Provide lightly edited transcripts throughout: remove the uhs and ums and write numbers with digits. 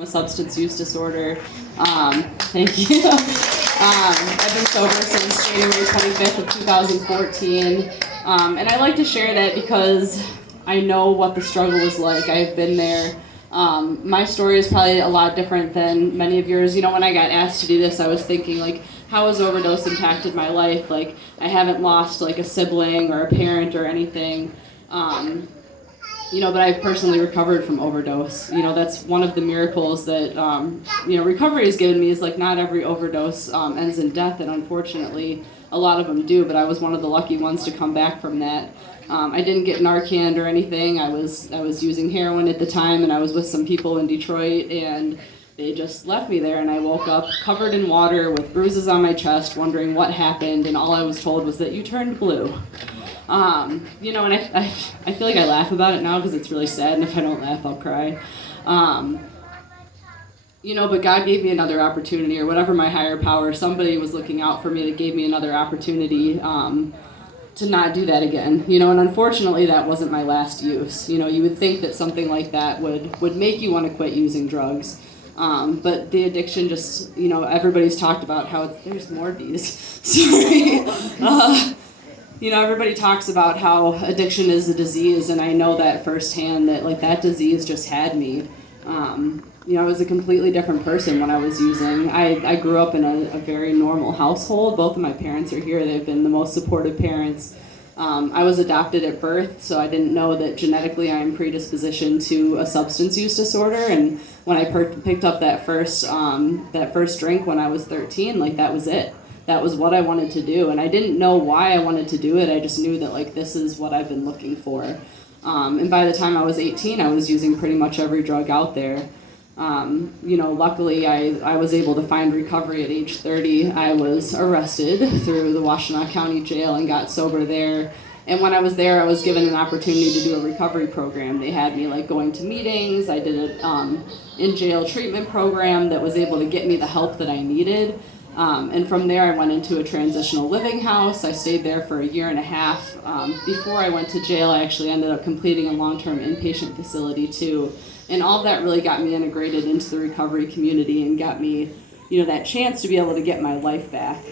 A substance use disorder. Thank you. I've been sober since January 25th of 2014. And I like to share that because I know what the struggle was like. I've been there. My story is probably a lot different than many of yours. You know, when I got asked to do this, I was thinking, like, how has overdose impacted my life? Like, I haven't lost, like, a sibling or a parent or anything. But I've personally recovered from overdose. That's one of the miracles that, recovery has given me, is like not every overdose ends in death, and unfortunately a lot of them do, but I was one of the lucky ones to come back from that. I didn't get Narcan or anything. I was using heroin at the time, and I was with some people in Detroit, and they just left me there, and I woke up covered in water with bruises on my chest, wondering what happened, and all I was told was that you turned blue. And I feel like I laugh about it now because it's really sad, and if I don't laugh, I'll cry. But God gave me another opportunity, or whatever my higher power, somebody was looking out for me that gave me another opportunity to not do that again. And unfortunately, that wasn't my last use. You would think that something like that would make you want to quit using drugs. But the addiction just, everybody's talked about how there's more bees. Sorry. Everybody talks about how addiction is a disease, and I know that firsthand, that like that disease just had me. I was a completely different person when I was using. I grew up in a very normal household. Both of my parents are here. They've been the most supportive parents. I was adopted at birth, so I didn't know that genetically I am predispositioned to a substance use disorder. And when I picked up that first drink when I was 13, like that was it. That was what I wanted to do, and I didn't know why I wanted to do it. I just knew that like this is what I've been looking for. And by the time I was 18, I was using pretty much every drug out there. Luckily I was able to find recovery at age 30. I was arrested through the Washtenaw County Jail and got sober there. And when I was there, I was given an opportunity to do a recovery program. They had me like going to meetings. I did an in-jail treatment program that was able to get me the help that I needed. And from there, I went into a transitional living house. I stayed there for a year and a half. Before I went to jail, I actually ended up completing a long-term inpatient facility too. And all of that really got me integrated into the recovery community and got me, that chance to be able to get my life back.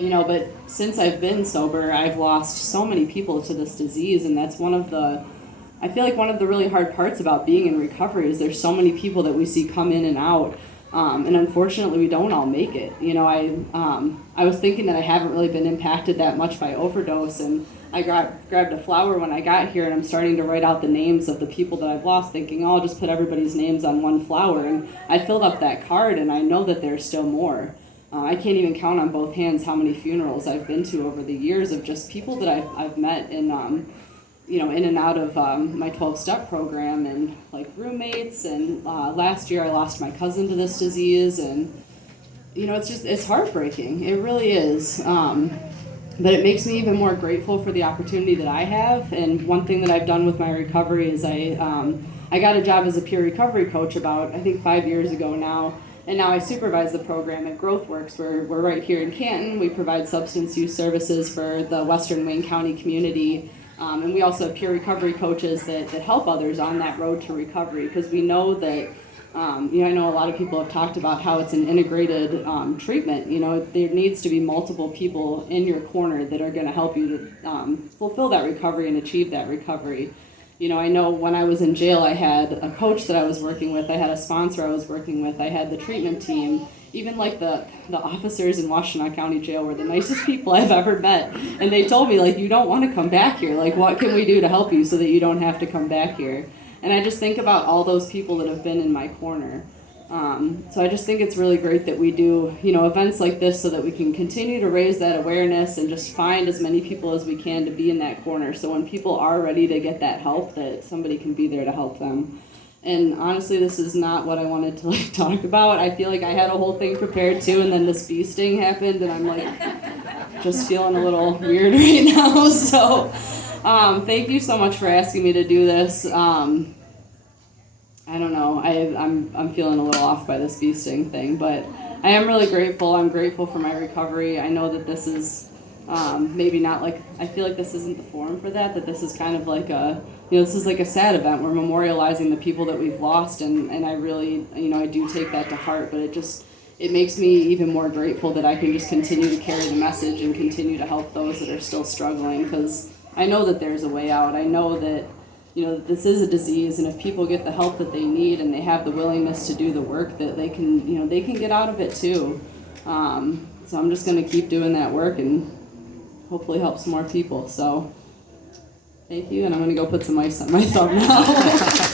But since I've been sober, I've lost so many people to this disease, and that's I feel like one of the really hard parts about being in recovery is there's so many people that we see come in and out. And unfortunately, we don't all make it. I was thinking that I haven't really been impacted that much by overdose, and I grabbed a flower when I got here, and I'm starting to write out the names of the people that I've lost, thinking, I'll just put everybody's names on one flower. And I filled up that card, and I know that there's still more. I can't even count on both hands how many funerals I've been to over the years of just people that I've met in and out of my 12-step program, and like roommates. And last year I lost my cousin to this disease, and it's heartbreaking. It really is. But it makes me even more grateful for the opportunity that I have. And one thing that I've done with my recovery is I got a job as a peer recovery coach about, I think, 5 years ago now. And now I supervise the program at GrowthWorks. We're right here in Canton. We provide substance use services for the Western Wayne County community. And we also have peer recovery coaches that help others on that road to recovery, because we know that, I know a lot of people have talked about how it's an integrated treatment. There needs to be multiple people in your corner that are going to help you to fulfill that recovery and achieve that recovery. I know when I was in jail, I had a coach that I was working with, I had a sponsor I was working with, I had the treatment team. Even like the officers in Washtenaw County Jail were the nicest people I've ever met. And they told me, like, you don't want to come back here. Like, what can we do to help you so that you don't have to come back here? And I just think about all those people that have been in my corner. So I just think it's really great that we do, events like this so that we can continue to raise that awareness and just find as many people as we can to be in that corner. So when people are ready to get that help, that somebody can be there to help them. And honestly, this is not what I wanted to talk about. I feel like I had a whole thing prepared too, and then this bee sting happened, and I'm just feeling a little weird right now. So thank you so much for asking me to do this. I don't know. I'm feeling a little off by this bee sting thing, but I am really grateful. I'm grateful for my recovery. I know that this is maybe not like, I feel like this isn't the forum for that this is kind of like this is like a sad event. We're memorializing the people that we've lost, and I really, I do take that to heart, but it makes me even more grateful that I can just continue to carry the message and continue to help those that are still struggling, because I know that there's a way out. I know that, this is a disease, and if people get the help that they need and they have the willingness to do the work, that they can, they can get out of it too. So I'm just going to keep doing that work and hopefully help some more people. So thank you, and I'm going to go put some ice on my thumb now.